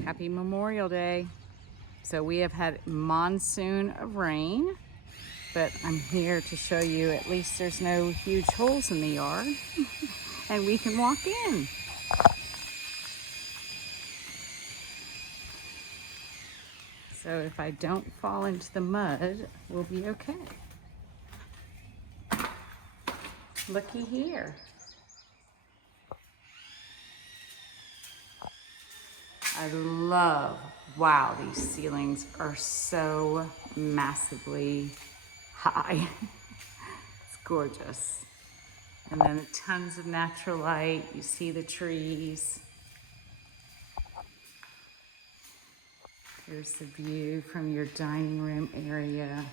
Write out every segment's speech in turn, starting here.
Happy Memorial Day. So we have had monsoon of rain, but I'm here to show you at least there's no huge holes in the yard and we can walk in. So if I don't fall into the mud, we'll be okay. Looky here. I love, wow, these ceilings are so massively high. It's gorgeous. And then tons of natural light. You see the trees. Here's the view from your dining room area.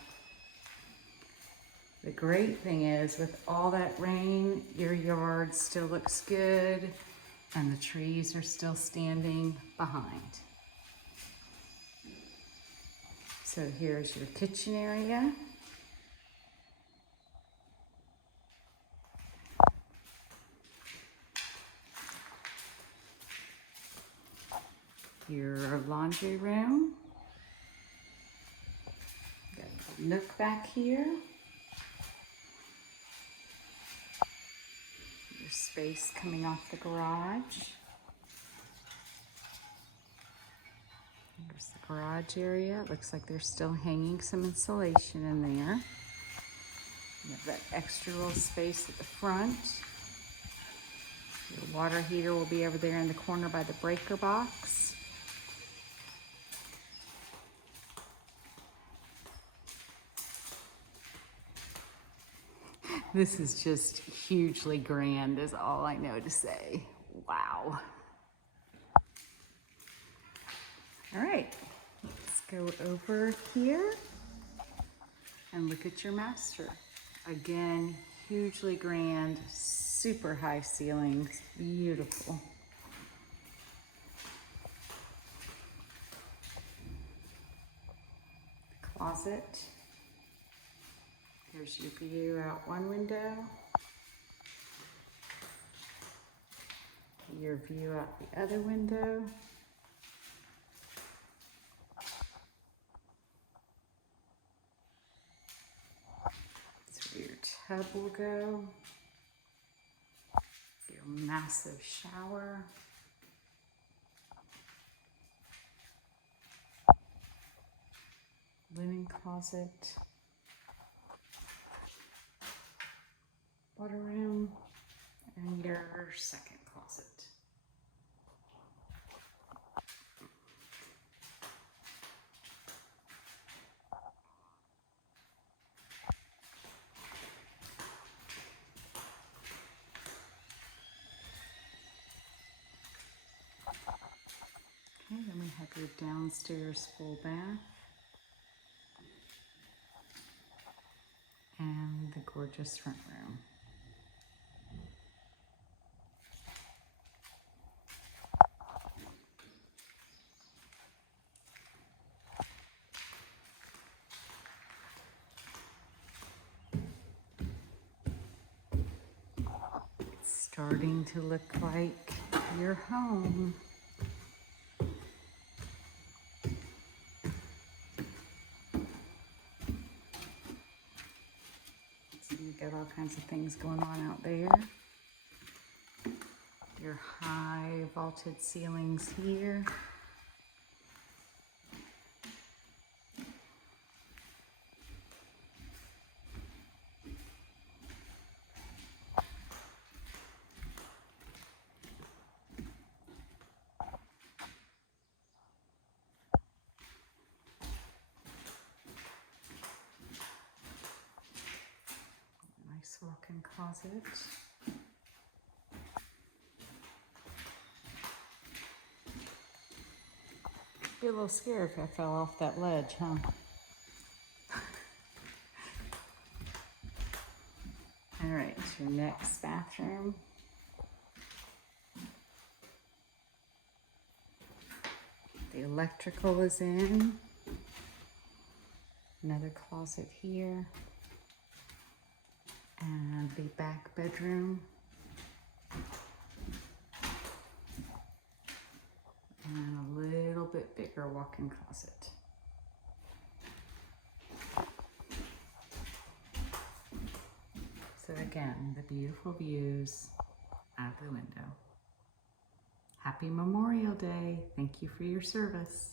The great thing is with all that rain, your yard still looks good and the trees are still standing behind. So here's your kitchen area. Your laundry room. Got a nook back here. Your space coming off the garage. There's the garage area. It looks like they're still hanging some insulation in there. You have that extra little space at the front. Your water heater will be over there in the corner by the breaker box. This is just hugely grand is all I know to say. Wow. All right, let's go over here and look at your master. Again, hugely grand, super high ceilings, beautiful. Closet. Here's your view out one window. Your view out the other window. That's where your tub will go. Your massive shower. Linen closet. Water room. And your second closet. Okay, then we have your downstairs full bath and the gorgeous front room. It's starting to look like your home. You got all kinds of things going on out there. Your high vaulted ceilings here. Nice walk-in closet. Be a little scared if I fell off that ledge, huh? All right, your next bathroom. The electrical is in. Another closet here. And the back bedroom. And a little So again, the beautiful views out the window. Happy Memorial Day. Thank you for your service.